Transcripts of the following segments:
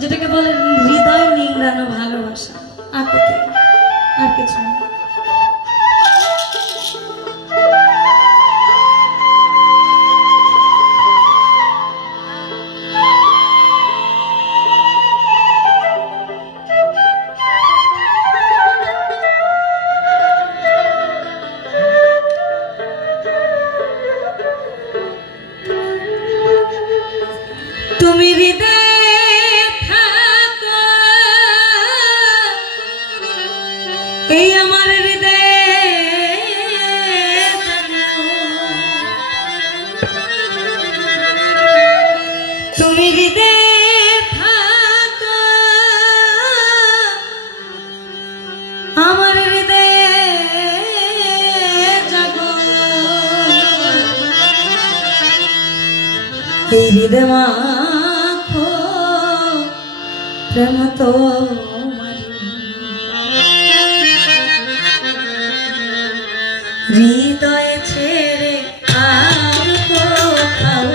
যেটাকে বলে হৃদয় নিংড়ানো ভালোবাসা। আর কোথায়, আর কিছু না। তুমি হৃদয়ে থাকো, এই আমার হৃদয়ে তুমি হৃদয়ে থাকো, আমার হৃদয়ে জাগো, এই হৃদয় মাখো প্রেম তো হৃদয় ছেড়ে আর কোথাও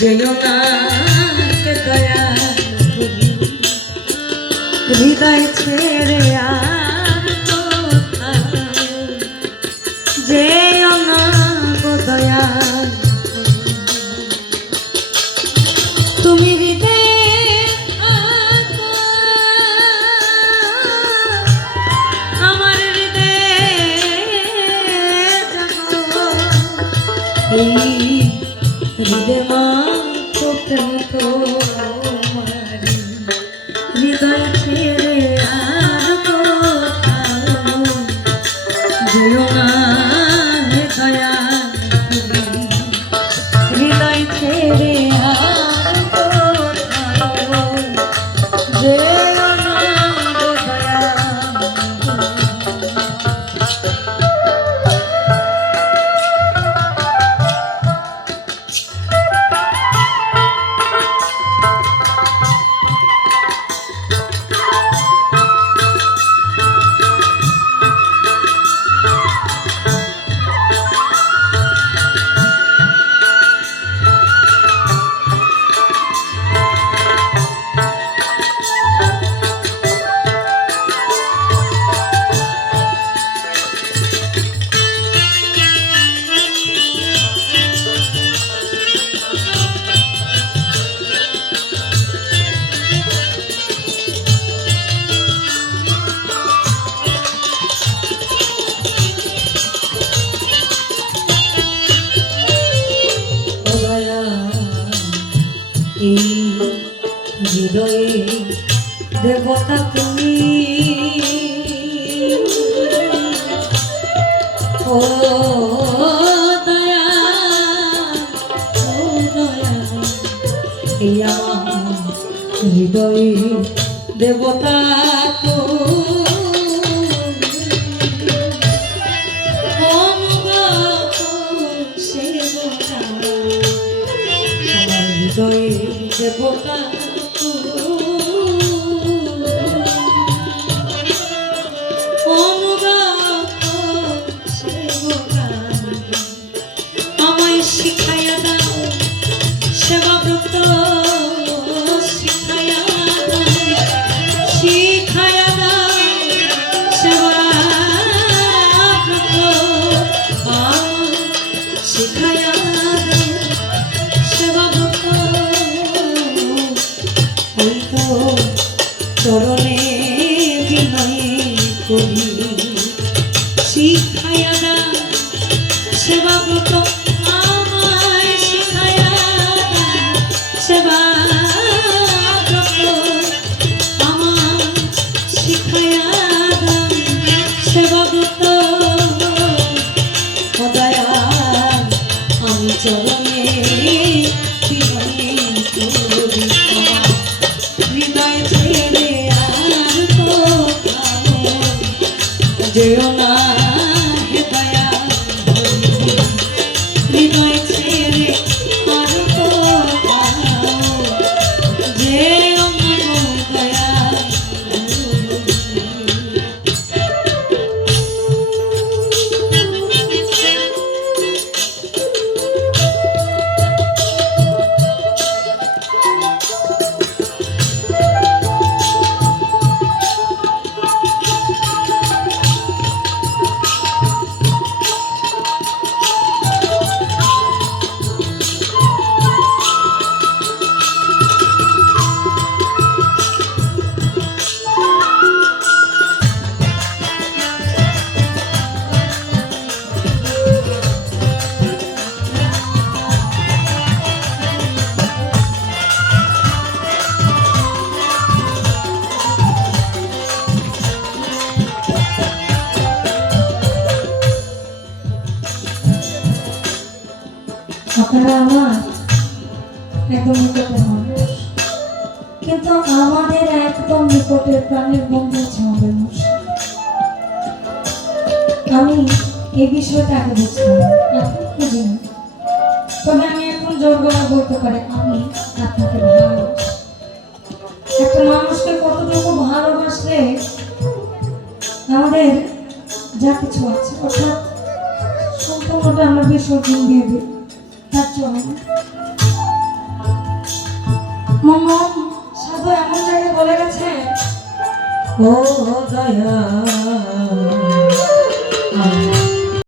যেও না দয়া, হৃদয় ছেড়ে আর কোথাও যেও না গো দয়া, তুমি হৃদয়ে থাকো, আমার হৃদয়ে জাগো, এই হৃদয় মাখো প্রেম তোমারি, হৃদয় ছেড়ে আর কোথাও যেও না হে দয়া, হৃদয় ছেড়ে আর কোথাও যেও না গো দয়া। এই হৃদয়ে দেবতা তুমি, ও দয়া, ও দয়া, এই আমার হৃদয়ে দেবতা দেবতা আমায় শিখাইয়া দাও সেবা ব্রত, শিখাইয়া দাও, শিখাইয়া দাও সেবা ব্রত, শিখাইয়া চরণে বিনয় করি, শিখাইয়া দাও সেবা ব্রত, আমায় শিখাইয়া দাও সেবা ব্রত, আমায় শিখাইয়া দাও সেবা ব্রত, দয়াল আমি চরণে বিনয় করি, হৃদয় ছেড়ে আর কোথাও যেও না হে দয়া, হৃদয় ছেড়ে আর কোথাও যেও না দয়া। একদম নিকটের মানুষ, কিন্তু আমাদের একদম নিকটের প্রাণের বন্ধু হচ্ছে আমাদের মশাই। আমি এই বিষয়টা আগে বুঝলাম, এখন বুঝি না। তবে আমি এখন জোর গলায় বলতে পারি আমি আপনাকে ভালোবাসি। একটা মানুষকে কতটুকু ভালোবাসলে আমাদের যা কিছু আছে অর্থাৎ সম্পূর্ণটা আমরা বিসর্জন দিয়ে দিই, তার জন্য মন সাধু এমন জায়গায় বলে গেছে, ও দয়া